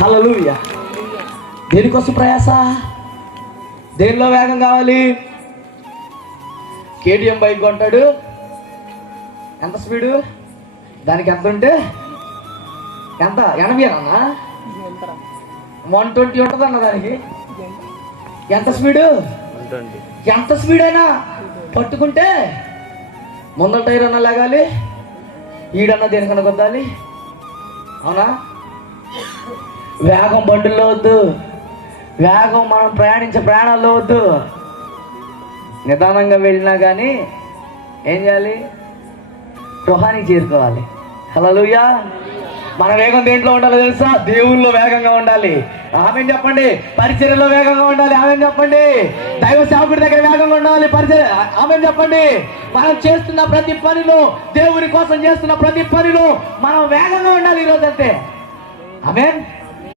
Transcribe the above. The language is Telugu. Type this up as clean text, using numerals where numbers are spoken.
హల్లెలూయా. దేనికోసం ప్రయాస? దేనిలో వేగం కావాలి? కేటీఎం బైక్ కొంటాడు, ఎంత స్పీడు? దానికి ఎంత ఉంటే ఎంత? 80 అన్నా? 120 ఉంటుంది అన్న దానికి. ఎంత స్పీడు? ఎంత స్పీడ్ అయినా పట్టుకుంటే ముందర టైర్ అన్నా లాగాలి, ఈడన్నా దేనికన్నా కొద్దాలి. అవునా? వేగం బండుల్లో వద్దు, వేగం మనం ప్రయాణించే ప్రయాణాల్లో వద్దు. నిదానంగా వెళ్ళినా కానీ ఏం చేయాలి? గృహానికి చేరుకోవాలి. హల్లెలూయా. మన వేగం దేంట్లో ఉండాలో తెలుసా? దేవుళ్ళలో వేగంగా ఉండాలి. ఆమె చెప్పండి. పరిచర్యలో వేగంగా ఉండాలి. ఆమె చెప్పండి. దైవ సేవకుడి దగ్గర వేగంగా ఉండాలి. పరిచర్య. ఆమె చెప్పండి. మనం చేస్తున్న ప్రతి పనిలో, దేవుని కోసం చేస్తున్న ప్రతి పనిలో మనం వేగంగా ఉండాలి ఈరోజు అంతే. ఆమేన్.